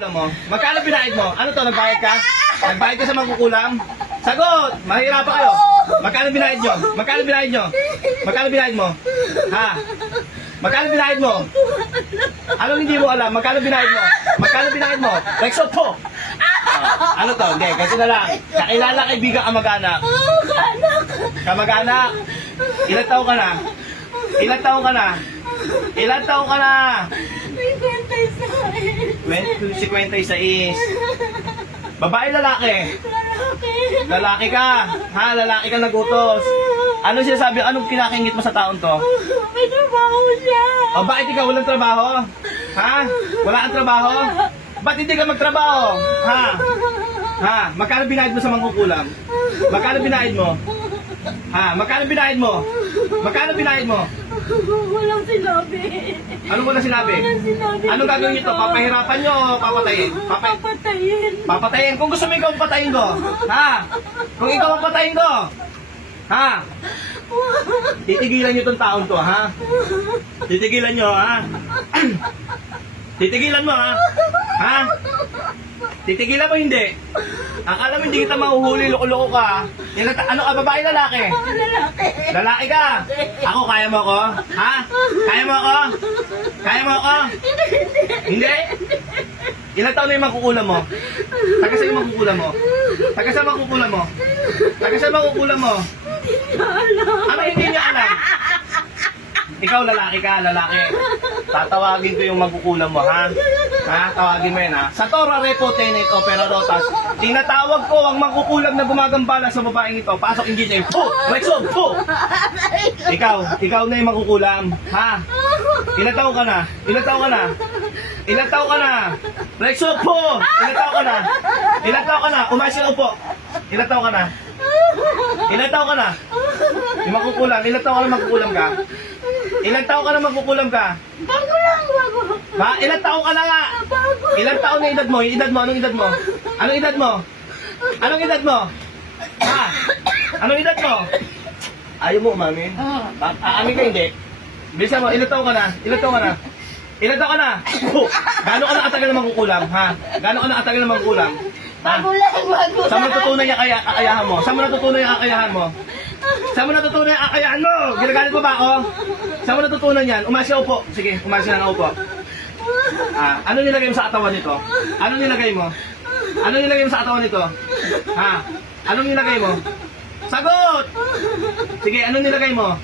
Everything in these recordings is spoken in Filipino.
Kulam mo? Magkano binayad mo? Ano to, nagbayad ka? Nagbayad ka sa mangkukulam? Sagot! Mahirapan kayo. Magkano binayad nyo? Magkano binayad nyo? Magkano binayad mo? Ha? Magkano binayad mo? Anong hindi mo alam? Magkano binayad mo? Magkano binayad mo? Rexo po! Ano to? Hindi, kasi na lang. Kakilala kaibigan kamag-anak. Kamag-anak. Ilan taong ka na? Ilan taong ka na? Ilan taong ka na? 56. Babae, lalaki? Lalaki ka. Ha? Lalaki ka nagutos. Ano siya sabi? Anong kinakingit mo sa taon to? May trabaho siya. O bakit ikaw walang trabaho? Ha? Wala kang trabaho? Ba't hindi ka magtrabaho? Ha? Ha? Magkano binayad mo sa mangkukulam? Magkano binayad mo? Ha? Magkano binayad mo? Magkano binayad mo? Walang sinabi. Ano mo na sinabi? Walang sinabi. Anong gagawin nyo to? Papahirapan nyo o papatayin? Papatayin. Papatayin. Kung gusto mo ikaw ang patayin ko. Ha? Kung ikaw ang patayin ko. Ha? Titigilan nyo tong taon to, ha? Titigilan nyo, ha? Titigilan mo, ha? Ha? Titigilan mo hindi. Akala mo hindi kita mahuhuli, loko-loko ka. Ano ka, babae, lalaki? Lalaki. Lalaki ka? Ako, kaya mo ako? Ha? Kaya mo ako? Kaya mo ako? Hindi? Ilang taon na yung makukulam mo? Taga saan yung makukulam mo? Taga saan makukulam mo? Taga saan makukulam mo? Ano hindi niya alam? Ikaw lalaki ka, lalaki. Tatawagin ko yung magkukulam mo, ha? Ha? Tawagin mo yan, ha? Sa Tora Repo Tenet Opera Rotas, tinatawag ko ang magkukulam na gumagambala sa babaeng ito. Pasok in detail. Po! Rexo! Po! Ikaw na yung magkukulam, ha? Ilang taon ka na? Ilang taon ka na? Ilang taon ka na? Rexo! Po! Ilang taon ka na? Ilang taon ka na? Umayos yung upo. Ilang taon ka na? Ilang taon ka na? Yung magkukulam. Ilang taon ka na magkukulam ka? Ilang taon ka na magkukulam ka? Bago lang, bago. Ha? Ilang taon ka na nga? Bago. Ilang taon na edad mo? Yung edad mo? Anong edad mo? Anong edad mo? Anong edad mo? Ha? Anong edad mo? Ayaw mo umamin? Aamin ka hindi? Bilisan mo, ilang taon ka na? Ilang taon ka na? Ilang taon ka na? Oh, gano'n ka na katagal na magkukulam? Ha? Gano'n ka na katagal na magkukulam? Ha? Bago lang, bago. Saan mo natutunan yung kakayahan mo? Saan mo natutunan yung kakayahan mo? Saan mo natutunan yung kakayahan mo? Ginagalit mo ba ako? Saan mo natutunan yan? Umasya upo. Sige, umasya na upo. Ano nilagay mo sa katawan nito? Ano nilagay mo? Ano nilagay mo sa katawan nito? Ha? Anong nilagay mo? Sagot! Sige, anong nilagay mo?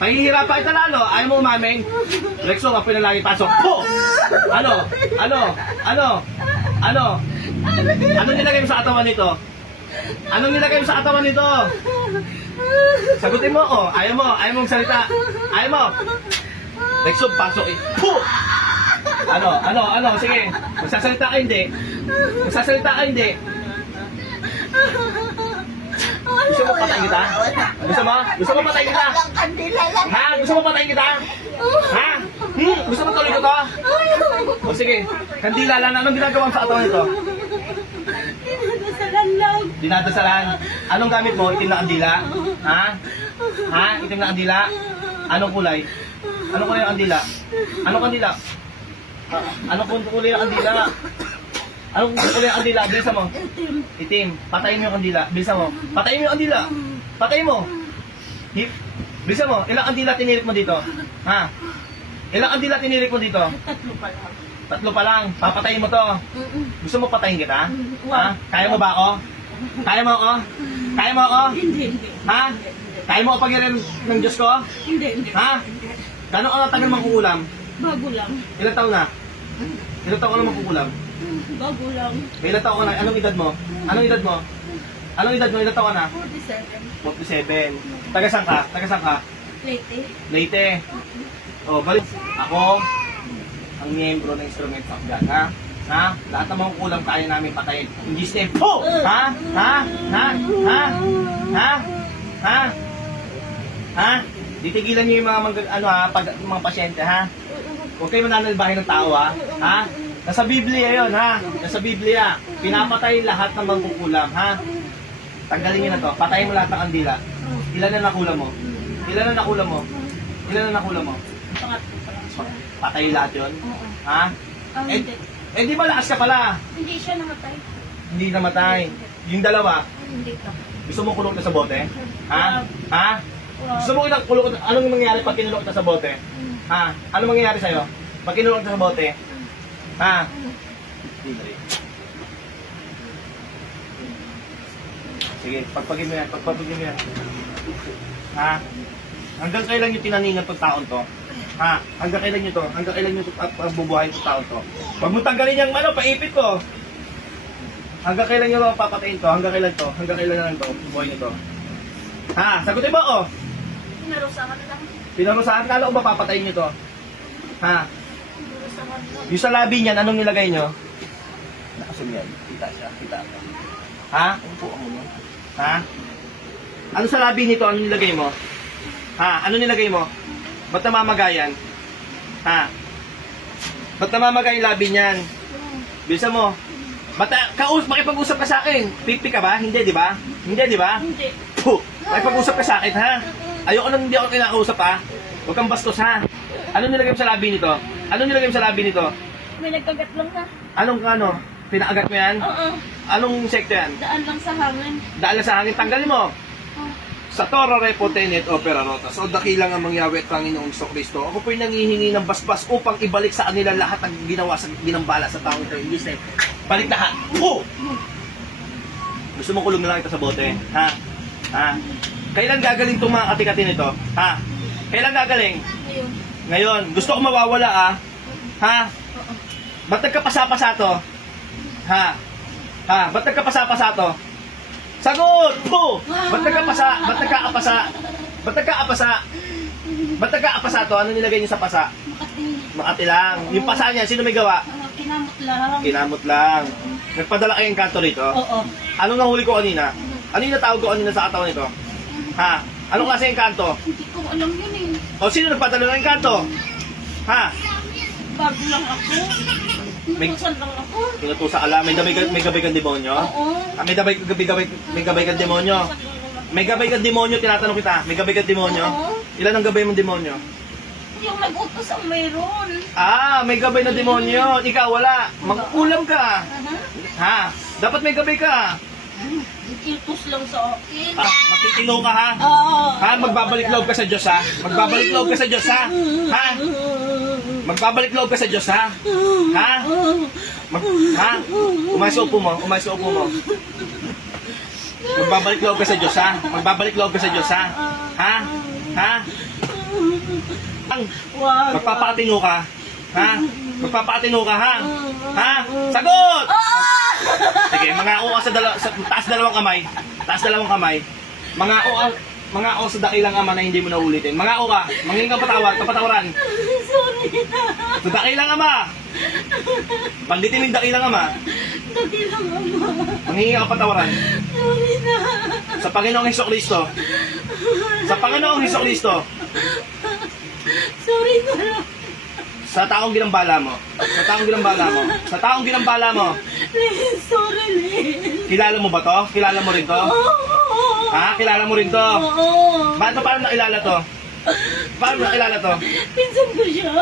Pahihirapan kita lalo. Ayaw mo umaming? Rexo, kapoy na lagi pasok. Po! Ano? Ano? Ano? Ano? Anong nilagay mo sa katawan nito? Anong nilagay mo sa katawan nito? Sagutin mo ako. Ayaw mo magsalita. Ayaw mo. Rexo, pasok eh. Po! Ano? Sige. Magsasalita ka hindi. Magsasalita ka hindi. Gusto mo patayin kita? Gusto mo? Gusto mo patayin kita? Kandila lang. Ha? Gusto mo patayin kita? Ha? Gusto mo tuloy ko to? O sige, kandila lang. Anong ginagawa mo sa katawan nito? Dinadasalan lang. Dinadasalan. Anong gamit mo? Itim na kandila? Ha? Ha? Itim na kandila? Anong kulay? Anong kulay ng kandila? Anong kandila? Anong kulay ng kandila? Anong kulay ng kandila? Bilisan mo. Itim. Patayin mo yung kandila. Bilisan mo. Patayin mo yung kandila. Patayin mo. Bilisan mo. Ilang kandila tinirik mo dito? Ha? Ilang kandila tinirik mo dito? Tatlo pa lang. Tatlo pa lang. Papatayin mo to. Gusto mo patayin kita? Ha? Kaya mo ba ako? Kaya mo ako? Kaya mo ako? Hindi. Ha? Kaya mo kapagirin ng Diyos ko? Hindi. Ha? Gano'n ka natagal magkukulam? Bago lang. Ilang taon na? Ilang taon ka na magkukulam? Bago lang. May ilang taon ka na? Anong edad mo? Anong edad mo? Anong edad mo? Ilang taon ka na? 47. 47. Taga saan ka? Taga saan ka? Late. Leyte. O, balik. Ako, ang miyembro ng instrument sa Afgan, ha? Ha? Lahat ng mga kulang kaya namin patayin. Hindi step. Po! Ha? Ha? Ha? Ha? Ha? Ha? Ha? Ditigilan niyo yung mga pasyente, ha? Huwag kayo mananalbahin ng tao, ha? Ha? Nasa Biblia yon, ha? Nasa Biblia. Pinapatay lahat ng mangkukulam, ha? Tanggalin niyo na to. Patayin mo lahat ng kandila. Ilan na nakulam mo? Ilan na nakulam mo? Ilan na nakulam mo? Pangatlo pa lang siya. Patay lahat yun? Oo. Ha? Hindi. Eh, di malakas ka pala. Hindi siya namatay. Hindi namatay. Yung dalawa, Hindi ka. gusto mo kulong ka sa bote? Ha? Ha? Wow. Gusto mo kitang kulong ka? Anong mangyayari pag kinulong kita sa bote? Ha? Anong mangyayari sa'yo? Pag kinulong kita sa bote? Ha? Hindi. Sige, pagpagin mo yan. Pagpagin mo yan. Ha? Hanggang kailan nyo tinaningan itong taon to? Ha? Hanggang kailan nyo to? Hanggang kailan nyo bubuhayin itong taon to? Huwag mo tanggalin yung paipit ko. Hanggang kailan nyo papatayin to? Hanggang kailan to? Hanggang kailan na lang to? Buhay nyo to? Ha? Sagutin mo, oh! Pinarusakan lang. Pinarusahan, lalo ko ba papatayin nyo to? Ha? Pinarusakan lang. Yung sa labi niyan, anong nilagay nyo? Nakasum yan. Kita siya. Kita ka. Ha? Upo mo mo. Ha? Ano sa labi nito? Ano nilagay mo? Ha? Ano nilagay mo? Ba't namamagayan? Ha? Ba't namamagay yung labi niyan? Bisa mo. Makipag-usap ka sa akin. Pipi ka ba? Hindi, di ba? Hindi, di ba? Hindi. Puh! Makipag-usap ka sa akin, ha? Ayoko nang hindi ako kinakausap, ha? Huwag kang bastos, ha? Ano nilagay mo sa labi nito? Ano nilagay mo sa labi nito? May nagkagat lang na. Anong ano? Pinaagat mo yan? Oo. Anong sekto yan? Daan lang sa hangin. Dahil sa hangin, tanggalin mo. Oh. Sa Tora Repotenet Opera Rotas, o dakilang ang mangyawi at Panginoong Kristo, ako po'y nangihingi ng basbas upang ibalik sa kanila lahat ang ginawa sa ginambala sa taong ito. Hindi na balik lahat. Oh! Gusto mo kulong na lang ito sa bote? Ha? Ha? Kailan gagaling itong mga katikati nito? Ha? Kailan gagaling? Ngayon. Ngayon. Gusto ko mawawala, ah. Ha? Oo. Ba't nagkapasa-pasa to? Ha? Ha? Ba't nagkapasa-pasa to? Sagot! Po! Ba't nagkapasa? Ba't nagkaapasa? Ba't nagkaapasa? Ba't nagkaapasa to? Ano nilagay niyo sa pasa? Makati. Makati lang. Yung pasa niya, sino may gawa? Kinamot lang. Kinamot lang. Nagpadala kayong kanto rito? Oo. Anong nahuli ko kanina? Ano yung natawag ko kanina sa katawan nito? Ha? Anong klase yung kanto? Hindi ko alam yun eh. O sino nagpadala ng kanto? Ha? Bago lang ako. Inutusan lang ako. Pinutusa ka lang. May gabay kang demonyo? Oo. Ah, may gabay kang demonyo? May gabay kang demonyo, tinatanong kita. May gabay kang demonyo? Oo. Ilan ang gabay mong demonyo? Yung nag-utos ang mayroon. Ah, may gabay na demonyo. Ikaw wala. Mag-ulam ka. Aha. Ha? Dapat may gabay ka. Inutos lang sa akin. Ah, matitino ka, ha? Oo. Ha? Magbabalik loob ka sa Diyos, ha? Magbabalik loob ka sa Diyos, ha? Ha? Magbabalik loob ka sa Diyos, ha? Ha? Ha? Umayos sa upo mo. Umayos sa upo mo. Magbabalik loob ka sa Diyos, ha? Magbabalik loob ka sa Diyos, ha? Ha? Ha? Ang Wag. magpapakatino ka. Ha? Magpapakatino ka, ha? Ha? Sagot! Sige, mangako ka sa taas dalawang kamay. Taas dalawang kamay. Mangako sa dakilang ama na hindi mo na ulitin. Mangako ka. Mangingin ka kapatawaran. Sorry na. Sa dakilang ama. Panditin yung dakilang ama. Dati lang ama. Mangingin ka kapatawaran. Sorry na. Sa Panginoong Hesukristo. Sa Panginoong Hesukristo. Sorry na lang. Sa taong ginambala mo. Sa taong ginambala mo. Sa taong ginambala mo. Please, sorry, Lynn. Kilala mo ba to? Kilala mo rin to? Oo. Ha? Kilala mo rin to? Oo. Paano nakilala to? Paano nakilala to? Pinsan ko siya.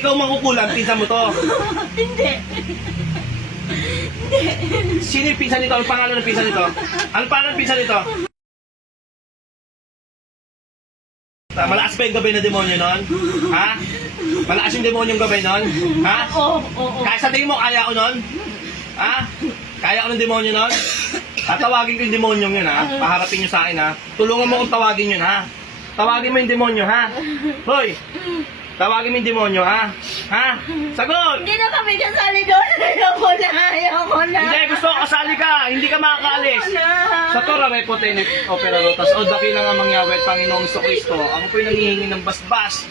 Ikaw mangkukulam, pinsan mo to. Hindi. Sino yung pinsan nito? Ang pangalan ng pinsan nito? Ano pangalan ng pinsan nito? Malakas pa yung gabay na demonyo nun? Ha? Malakas yung demonyong gabay nun? Ha? Oo. Kaya sa tingin mo, kaya ko nun? Ha? Kaya ko ng demonyo nun? Tatawagin ko yung demonyong yun, ha? Paharapin nyo sa akin, ha? Tulungan mo kong tawagin yun, ha? Tawagin mo yung demonyo, ha? Hoy! Tawagin mo yung demonyo, ha? Ha? Sagot! Hindi na kami kasali doon. Ayaw ko na. Hindi, gusto ko kasali ka. Hindi ka makakaalis. Ayaw ko na. Sa Tora Repotenet Opera Rotas, o dakilang ang mangyawi at Panginoong Kristo, ako po'y nangihingi ng basbas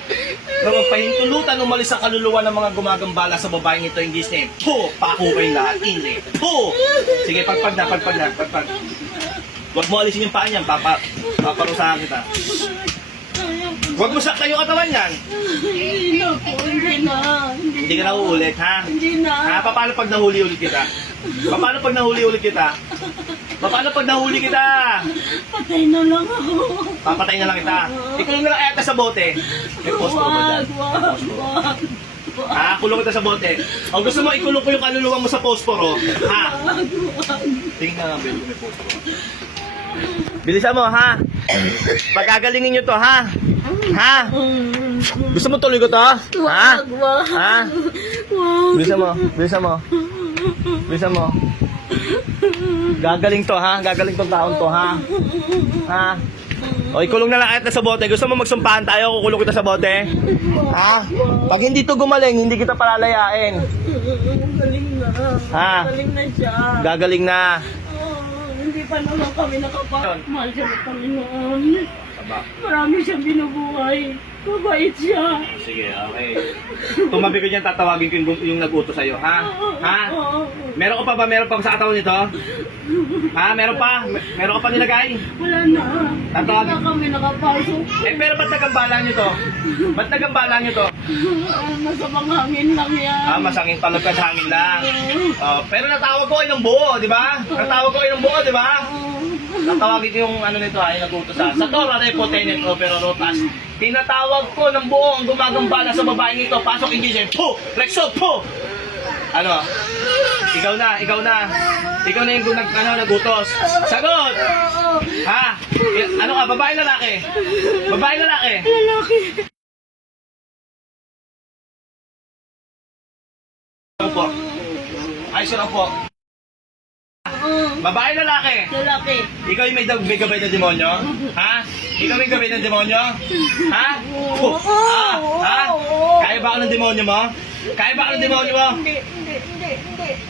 na magpahintulutan umalis ang kaluluwa ng mga gumagambala sa babaeng ito in Jesus' name. Po! Pako kayong lahat. Hindi. Po! Sige, pagpag na. Huwag mo alisin yung paa niyan. Paparusahan kita. Huwag mo sakta yung katawan yan. Hindi na po. Hindi na. Hindi ka na uulit, ha? Hindi na. Ha? Paano pag nahuli ulit kita? Paano pag nahuli ulit kita? Paano pag nahuli kita? Patay na lang ako. Papatay na lang kita. Ikaw na lang ayata sa bote. May post ko ba dyan? Wag. Ha? Kulong kita sa bote. O gusto mo ikulong ko yung kaluluwa mo sa posporo? Ha? Tingnan nga, Bel, may posporo. Bilisan mo, ha? Pagkagalingin nyo to, ha? Ha? Gusto mo tuloy ko to? Ha? Ha? Bilisan mo, bilisan mo. Bilisan mo. Gagaling to, ha? Gagaling tong taon to, ha? Ha? O, ikulong na lang kita sa bote. Gusto mo magsumpahan tayo? Kukulong kita sa bote? Ha? Pag hindi to gumaling, hindi kita palalayain. Galing na. Ha? Galing na siya. Gagaling na. Hindi pa naman kami nakapamahal siya ng Panginoon. Aba. Marami siyang binubuhay. Mabait siya. Sige, okay. Tumabi ko dyan, tatawagin ko yung nag-utos sa'yo, ha? Ha? Meron ka pa ba? Meron pa ba sa katawan nito? Ha? Meron pa? Meron ka pa nilagay? Wala na. Tatawagin. Hindi na kami nakapasok. Eh, pero ba't nagambala nyo to? Ba't nagambala nyo to? Masamang hangin lang yan. Ah, masangin palagkas hangin lang. Pero natawag ko kayo ng buo, di ba? Natawag ko kayo ng buo, di ba? Tatawagin ko yung ano nito, ay nag-utos ha. Sa Torah, Repotenet, Opera Rotas. Tinatawag ko ng buo ang gumagambala sa babaeng ito. Pasok in Jesus. Po! Rexo! Po! Ano? Ikaw na, ikaw na. Ikaw na yung nag-utos. Sagot! Ha? Ano ka? Babae lalaki? Babae lalaki? Lalaki. Opo. Ay, sir, opo. Babae lalaki? Lalaki. Ikaw yung may gabay na demonyo? Ha? Ikaw may gabay ng demonyo? Ha? Oh. Ha? Kaya ba ako ng demonyo mo? Kaya ba ako ng demonyo mo? Hindi.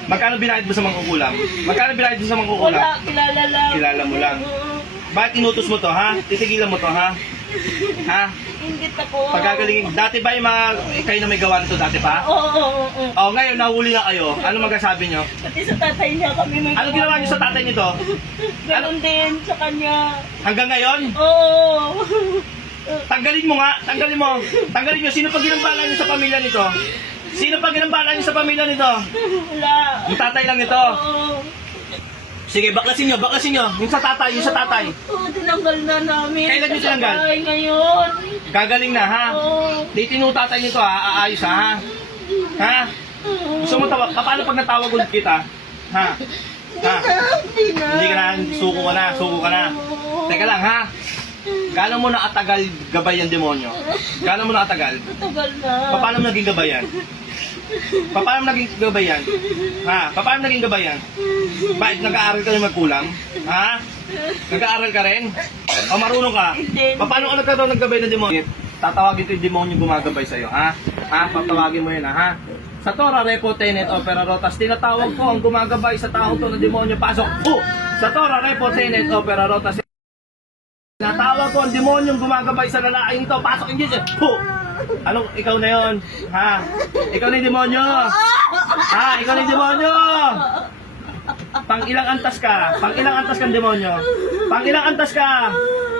Magkano binayad mo sa mangkukulam? Magkano binayad mo sa mangkukulam? Wala, kilala lang. Kilala mo lang. Bakit inutos mo to, ha? Titigilan mo to, ha? Ha? Ingit ako. Pagkagalingin, dati ba yung mga, kayo na may gawa nito dati pa? Oo. O, ngayon, nahuli na kayo. Ano magsasabi nyo? Pati sa tatay niya kami may Ano ginawa nyo sa tatay nito? Ganon din sa kanya. Hanggang ngayon? Oo. Tanggalin mo nga, tanggalin mo. Tanggalin nyo, sino pa ginambala nyo sa pamilya nito? Sino pa ginambala nyo sa pamilya nito? Wala. Yung tatay lang nito. Oo. Sige, baklasin nyo. Yung sa tatay, Oo, tinanggal na namin. Kailan niyo tinanggal? Sa bahay ngayon. Gagaling na, ha? Oo. Di tinutatay nito, ha? Aayos, ha? Ha? Gusto mo tawag? Paano pag natawag ulit kita? Ha? Ha? Hindi na. Hindi ka na, suko ka na. Teka lang, ha? Gano'n mo na katagal gabay ang demonyo? Gano'n mo na katagal? Matagal na. Paano mo naging gabay yan? Paano naging gabay yan? Ha? Paano naging gabay yan? Bakit nag-aaral ka rin magkulang? Ha? Nag-aaral ka rin? O marunong ka? Hindi. Paano ka nagkaroon ng gabay ng demonyo? Tatawagin ko yung demonyo gumagabay sa'yo, ha? Ha? Tatawagin mo yun, ha? Sa Torah, Repotenet, Opera Rotas, tinatawag ko ang gumagabay sa taong to ng demonyo. Pasok po! Sa Torah, Repotenet, Opera Rotas, tinatawag ko ang demonyong gumagabay sa lalaking ito. Pasok in Jesus! Po! Ano, ikaw na yon, ha? Ikaw na yung demonyo! Ha? Ikaw na yung demonyo! Pang ilang antas ka? Pang ilang antas kang demonyo? Pang ilang antas ka?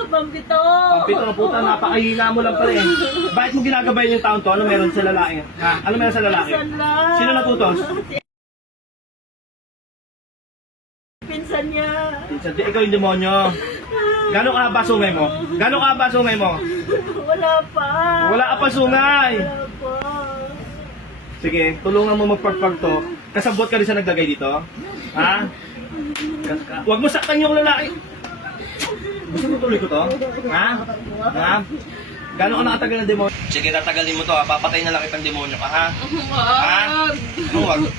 Pambito. Ang pito ng puta, napakahina mo lang pala eh. Bakit mo ginagabayan yung taon to? Ano meron sa lalaki? Ha? Ano meron sa lalaki? Pinsan lang. Sino natutos? Pinsan niya. Pinsan, ikaw yung demonyo. Gano'ng kahaba sungay mo? Gano'ng kahaba sungay mo? Wala pa. Wala ka pa sungay. Wala pa. Sige, tulungan mo magpagpag to. Kasabot ka rin sa naglagay dito. Ha? Huwag mo saktan yung lalaki. Gusto mo tuloy ko to? Ha? Ha? Gano'n ka nakatagal ng demonyo? Sige, tatagalin mo to ha. Papatay na lang kitang demonyo ka ha? Ha? Wag. Ano wag? Wag.